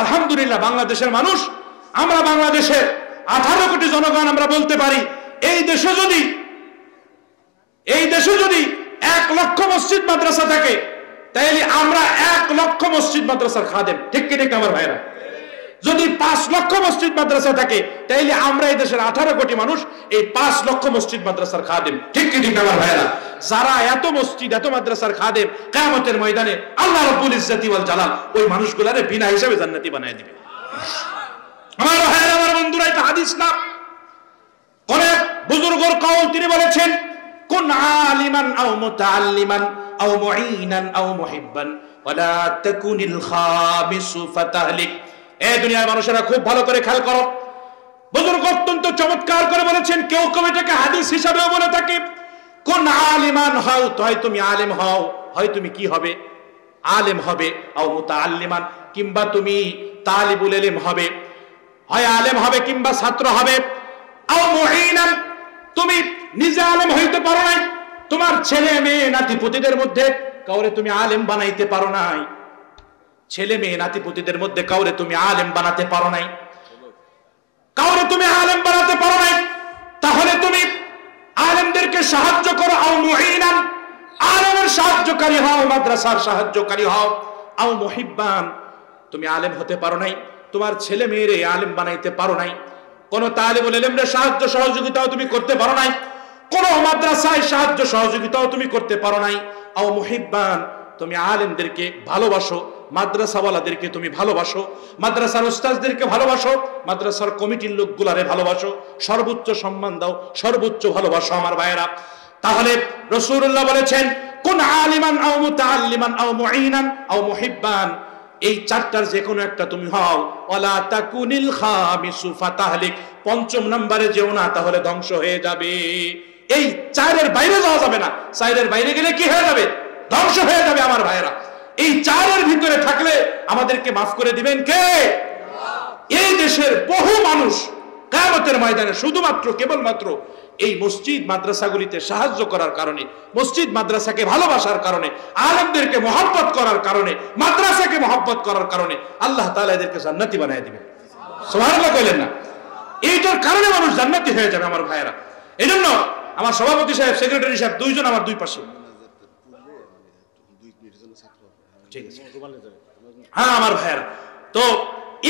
আলহামদুলিল্লাহ বাংলাদেশের মানুষ, আমরা বাংলাদেশের 18 কোটি জনগণ আমরা বলতে পারি এই দেশে যদি 1 লক্ষ মসজিদ মাদ্রাসা থাকে তাহলে আমরা 1 লক্ষ মসজিদ মাদ্রাসার খাদেম। ঠিক কি ঠিক আমার ভাইরা? যদি 5 লক্ষ মসজিদ মাদ্রাসা থাকে তাহলে আমরা এই দেশের 18 কোটি মানুষ এই 5 লক্ষ মসজিদ মাদ্রাসার খাদেম। ঠিক কি ঠিক আমার ভাইরা? যারা এত মসজিদ এত মাদ্রাসার খাদেম, কিয়ামতের ময়দানে আল্লাহ রাব্বুল ইজ্জতি ওয়াল জালাল ওই মানুষগুলারে বিনা হিসাবে জান্নাতি বানায় দিবে। আমার ভাইরা, আমার বন্ধুরা, এটা হাদিস না, অনেক বুজুর্গর কওল। তিনি বলেছেন কুন আলিমান আও মুতাআল্লিমান আও মুঈনান আও মুহিব্বান ওয়ালা তাকুনিল খামিসু ফাতাহলিক। এই দুনিয়ার মানুষেরা খুব ভালো করে খেয়াল করো, বুজুর্গ অত্যন্ত চমৎকার করে বলেছেন। কেউ কেউ এটাকে হাদিস হিসাবেও বলে থাকে। কোন আলিমান হও, হয় তুমি আলেম হও, হয় তুমি কি হবে? আলেম হবে। আও মুতাআল্লিমান, কিংবা তুমি তালিবুল ইলম হবে, হয় আলেম হবে কিংবা ছাত্র হবে। আও মুঈনান, তুমি নিজে আলেম হইতে পারো নাই, তোমার ছেলে মেয়ে নাতিপুতিদের মধ্যে কাউরে তুমি আলেম বানাইতে পারো নাই, ছেলে মেয়ে নাতিপুতিদের মধ্যে কাউরে তুমি আলেম বানাতে পারো নাই, তাহলে তুমি আলেমদেরকে সাহায্য করো। আও মুঈনান, আলেমের সাহায্যকারী হও, মাদ্রাসার সাহায্যকারী হও। আও মুহিব্বান, তুমি আলেম হতে পারো নাই, তোমার ছেলে মেয়েরে আলেম বানাইতে পারো নাই, কোন তালিবুল ইলমের সাহায্য সহযোগিতাও তুমি করতে পারো নাই, কোন মাদ্রাসায় সাহায্য সহযোগিতাও তুমি করতে পারো নাই। আও মুহিব্বান, তুমি আলেমদেরকে ভালোবাসো, মাদ্রাসাওয়ালাদেরকে তুমি ভালোবাসো, মাদ্রাসার উস্তাদদেরকে ভালোবাসো, মাদ্রাসার কমিটির লোকগুলারে ভালোবাসো, সর্বোচ্চ সম্মান দাও, সর্বোচ্চ ভালোবাসো আমার ভাইয়েরা। তাহলে রাসূলুল্লাহ বলেছেন কুন আলিমান আও মুতাআল্লিমান আও মুঈনান আও মুহিব্বান, এই চারটার যে কোনো একটা তুমি হও। ওয়ালা তাকুনিল খামিসু ফাতাহলিক, 5ম নম্বরে যেও না, তাহলে ধ্বংস হয়ে যাবে। এই 4-এর বাইরে যাওয়া যাবে না, 4-এর বাইরে গেলে কি হয়ে যাবে? ধ্বংস হয়ে যাবে আমার ভাইয়েরা। এই 4-এর ভিতরে থাকলে আমাদেরকে মাফ করে দিবেন কে? এই দেশের বহু মানুষ কিয়ামতের ময়দানে শুধুমাত্র কেবলমাত্র এই মসজিদ মাদ্রাসাগুলিতে সাহায্য করার কারণে, মসজিদ মাদ্রাসাকে ভালোবাসার কারণে, আলেমদেরকে মহব্বত করার কারণে, মাদ্রাসাকে মহব্বত করার কারণে আল্লাহ তাআলা এদেরকে জান্নাতি বানায় দিবেন। সুবহানাল্লাহ কইলেন না? এইটার কারণে মানুষ জান্নাতি হয়ে যাবে আমার ভাইয়েরা। এজন্য আমার সভাপতি সাহেব, সেক্রেটারি সাহেব, দুইজন আমার দুই পাশে। ঠিক আছে, হ্যাঁ আমার ভাইয়েরা, তো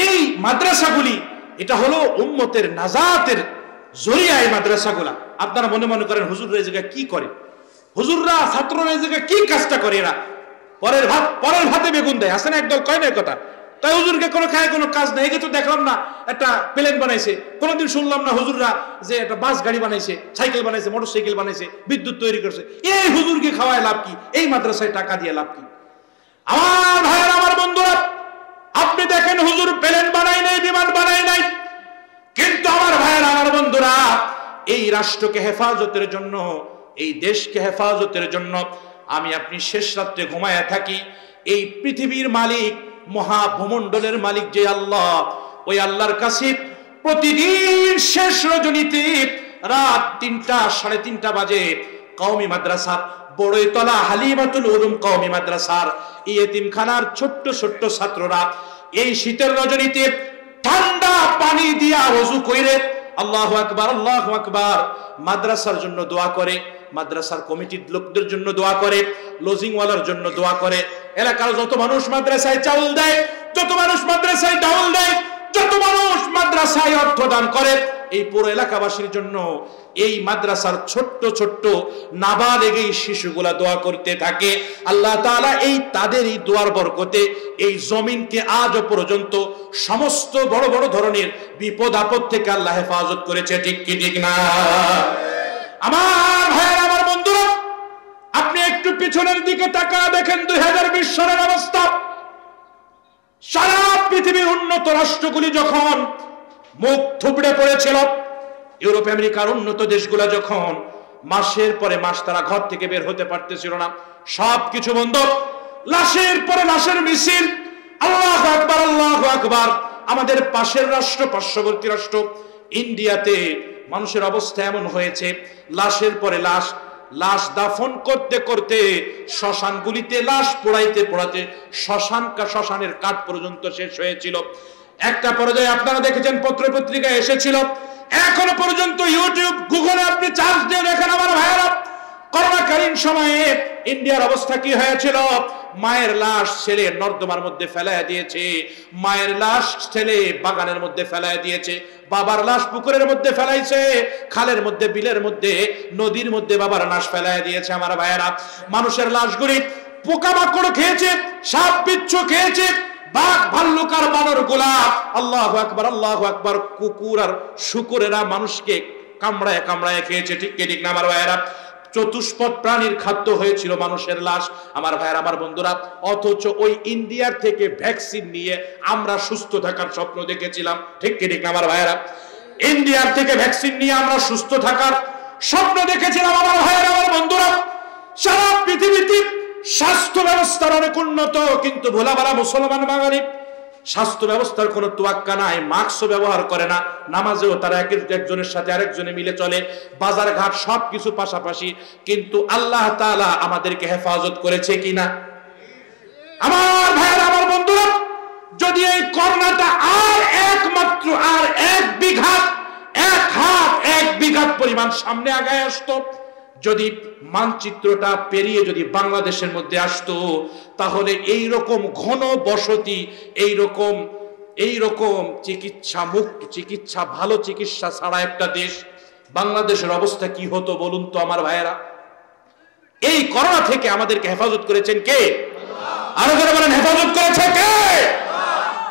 এই মাদ্রাসাগুলি এটা হলো উম্মতের নাজাতের জরিয়া। এই মাদ্রাসাগুলা আপনারা মনে মনে করেন হুজুররা এই জায়গায় কি করে, হুজুররা ছাত্ররা এই জায়গায় কি কাজটা করে, এরা পরের ভাতে বেগুন দেয়। আসে না একদল, কয় না কথা? তাই হুজুরকে কোনো খায় কোনো কাজ নেই। একে তো দেখলাম না একটা প্লেন বানাইছে, কোনোদিন শুনলাম না হুজুররা যে একটা বাস গাড়ি বানাইছে, সাইকেল বানাইছে, মোটরসাইকেল বানাইছে, বিদ্যুৎ তৈরি করছে। এই হুজুরকে খাওয়ায় লাভ কি? এই মাদ্রাসায় টাকা দিয়ে লাভ কি? আমার ভাইয়েরা, আমার বন্ধুরা, আপনি দেখেন হুজুর প্লেন বানায় নাই, বিমান বানায় নাই, কিন্তু আমার ভাইয়েরা, আমার বন্ধুরা, এই রাষ্ট্রকে হেফাজতের জন্য, এই দেশকে হেফাজতের জন্য আমি আপনি শেষ রাত্রে ঘুমায়া থাকি। এই পৃথিবীর মালিক, মহাভূমণ্ডলের মালিক যে আল্লাহ, ওই আল্লাহর কাছে প্রতিদিন শেষ রজনীতে রাত 3টা 3:30 বাজে কওমি মাদ্রাসার বড়ইতলা হালিমাতুল উলুম কওমি মাদ্রাসার এই এতিমখানার ছোট্ট ছোট্ট ছাত্ররা এই শীতের রজনীতে ঠান্ডা পানি দিয়া ওযু কইরে আল্লাহু আকবার, আল্লাহু আকবার মাদ্রাসার জন্য দোয়া করে, মাদ্রাসার কমিটির লোকদের জন্য দোয়া করে, লজিং ওয়ালার জন্য দোয়া করে, এলাকার যত মানুষ মাদ্রাসায় চাউল দেয়, যত মানুষ মাদ্রাসায় ডাউল দেয়, যত মানুষ মাদ্রাসায় অর্থ দান করে, এই পুরো এলাকাবাসীর জন্য এই মাদ্রাসার ছোট্ট ছোট্ট নাবালেগ এই শিশুগুলা দোয়া করতে থাকে। আল্লাহ তাআলা এই তাদের এই দোয়ার বরকতে এই জমিনকে আজ পর্যন্ত সমস্ত বড় বড় ধরনের বিপদ আপদ থেকে আল্লাহ হেফাজত করেছে। ঠিক কি ঠিক না আমার ভাইয়েরা, আমার বন্ধুরা? আপনি একটু পিছনের দিকে তাকায় দেখেন 2020 সালের অবস্থা। সারা পৃথিবীর উন্নত রাষ্ট্রগুলি যখন মুখ থুবড়ে পড়েছিল, ইউরোপ আমেরিকার উন্নত দেশগুলো যখন মাসের পরে মাস তারা ঘর থেকে বের হতে পারতেছিল না, সবকিছু বন্ধ, লাশের পরে লাশের মিছিল, আল্লাহু আকবার, আল্লাহু আকবার। আমাদের পাশের রাষ্ট্র, পার্শ্ববর্তী রাষ্ট্র ইন্ডিয়াতে মানুষের অবস্থা এমন হয়েছে, লাশের পরে লাশ, লাশ দাফন করতে করতে শ্মশানগুলিতে লাশ পোড়াইতে পোড়াতে শ্মশানের কাঠ পর্যন্ত শেষ হয়েছিল। একটা পর্যায়ে আপনারা দেখেছেন পত্র পত্রিকায় এসেছিল, এখনো পর্যন্ত ইউটিউব গুগলে আপনি চার্জ দিয়ে দেখেন আমার ভাইয়েরা, করোনাকালীন সময়ে ইন্ডিয়ার অবস্থা কি হয়েছিল। মায়ের লাশ ছেলে নর্দমার মধ্যে ফেলাইয়া দিয়েছে, মায়ের লাশ ছেলে বাগানের মধ্যে ফেলাইয়া দিয়েছে, বাবার লাশ পুকুরের মধ্যে ফেলাইছে, খালের মধ্যে, বিলের মধ্যে, নদীর মধ্যে বাবার লাশ ফেলাইয়া দিয়েছে। আমার ভাইয়েরা, মানুষের লাশগুলি পোকামাকড় খেয়েছে, সাপ বিচ্ছু খেয়েছে, বাঘ ভাল্লুক আর বানর গুলা, আল্লাহু আকবার আল্লাহু আকবার, কুকুর আর শুকুরেরা মানুষকে কামড়ায় কামড়ায় খেয়েছে। ঠিক কি ঠিক না আমার ভাইয়েরা? চতুষ্পদ প্রাণীর খাদ্য হয়েছিল মানুষের লাশ। আমার ভাইয়েরা, আমার বন্ধুরা, অথচ ওই ইন্ডিয়ার থেকে ভ্যাকসিন নিয়ে আমরা সুস্থ থাকার স্বপ্ন দেখেছিলাম। ঠিক কি ঠিক না আমার ভাইয়েরা? ইন্ডিয়ার থেকে ভ্যাকসিন নিয়ে আমরা সুস্থ থাকার স্বপ্ন দেখেছিলাম আমার ভাইয়েরা, আমার বন্ধুরা। সারা পৃথিবীতে স্বাস্থ্য ব্যবস্থার অনেক উন্নত, কিন্তু ভোলাবালা মুসলমান বাঙালি স্বাস্থ্য ব্যবস্থার কোনো তোয়াক্কা নাই, মাস্কও ব্যবহার করে না, নামাজেও তারা একজনের সাথে আরেকজনে মিলে চলে, বাজার ঘাট সবকিছু পাশাপাশি। কিন্তু আল্লাহ তাআলা আমাদেরকে হেফাজত করেছে কিনা? আমার ভাইয়েরা, আমার বন্ধুরা, যদি এই করোনাটা আর একমাত্র আর এক বিঘাত পরিমাণ সামনে আগায় আসতো, যদি মানচিত্রটা পেরিয়ে যদি বাংলাদেশের মধ্যে আসতো, তাহলে এই রকম ঘন বসতি, এই রকম চিকিৎসা ভালো চিকিৎসা ছাড়া একটা দেশ, বাংলাদেশের অবস্থা কি হতো বলুন তো আমার ভাইয়েরা? এই করোনা থেকে আমাদেরকে হেফাজত করেছেন কে? আরো যারা বলেন, হেফাজত করেছে কে?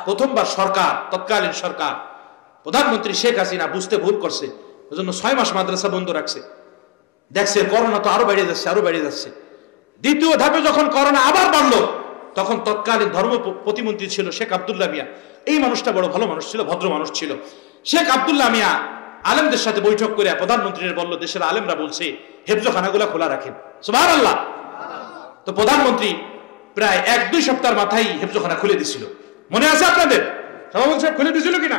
প্রথমবার সরকার, তৎকালীন সরকার, প্রধানমন্ত্রী শেখ হাসিনা বুঝতে ভুল করছে, ওজন্য 6 মাস মাদ্রাসা বন্ধ রাখছে। দেখছে করোনা তো আরো বেড়ে যাচ্ছে। দ্বিতীয় ধাপে যখন করোনা আবার বাড়লো, তখন তৎকালীন ধর্ম প্রতিমন্ত্রী ছিল শেখ আব্দুল্লাহ মিয়া। এই মানুষটা বড় ভালো মানুষ ছিল, ভদ্র মানুষ ছিল। শেখ আব্দুল্লাহ মিয়া আলেমদের সাথে বৈঠক করে প্রধানমন্ত্রীর বলল, দেশের আলেমরা বলছে হেফজখানাগুলা খোলা রাখেন। সুবহানাল্লাহ। তো প্রধানমন্ত্রী প্রায় 1-2 সপ্তাহের মাথায় হেফজখানা খুলে দিছিল। মনে আছে আপনাদের? সভাপতি সাহেব খুলে দিছিল কিনা?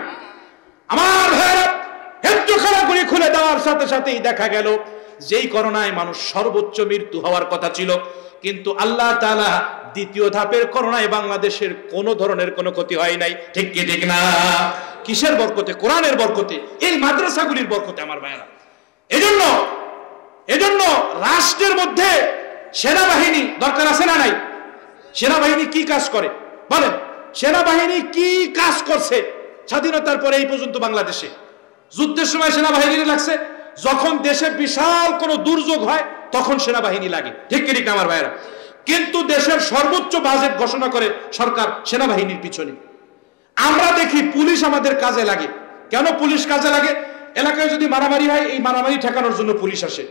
আমার ভাইয়েরা, হেফজখানাগুলি খুলে দেওয়ার সাথে সাথেই দেখা গেল যেই করোনায় মানুষ সর্বোচ্চ মৃত্যু হওয়ার কথা ছিল, কিন্তু আল্লাহ তাআলা দ্বিতীয় ধাপের করোনায় বাংলাদেশের কোন ধরনের কোনো ক্ষতি হয় নাই। ঠিক কি ঠিক না? কিসের বরকতে? কোরআনের বরকতে, এই মাদ্রাসাগুলির বরকতে আমার ভাইয়েরা। এজন্য রাষ্ট্রের মধ্যে সেনাবাহিনী দরকার আছে না নাই? সেনাবাহিনী কি কাজ করে বলেন? সেনাবাহিনী কি কাজ করছে স্বাধীনতার পরে এই পর্যন্ত বাংলাদেশে? যুদ্ধের সময় সেনাবাহিনী লাগছে, যখন দেশে বিশাল কোনো দুর্যোগ হয় তখন সেনাবাহিনী লাগে। ঠিক কি ঠিক আমার ভাইয়েরা? কিন্তু দেশের সর্বোচ্চ বাজেট ঘোষণা করে সরকার সেনাবাহিনীর পিছনে। আমরা দেখি পুলিশ আমাদের কাজে লাগে। কেন পুলিশ কাজে লাগে? এলাকায় যদি মারামারি হয়, এই মারামারি ঠেকানোর জন্য পুলিশ আসে।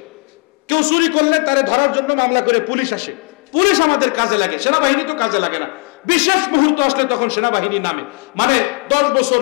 কেউ চুরি করলে তারে ধরার জন্য মামলা করে পুলিশ আসে। পুলিশ আমাদের কাজে লাগে, সেনাবাহিনী তো কাজে লাগে না। বিশেষ মুহূর্ত আসলে তখন সেনাবাহিনী নামে, মানে 10 বছর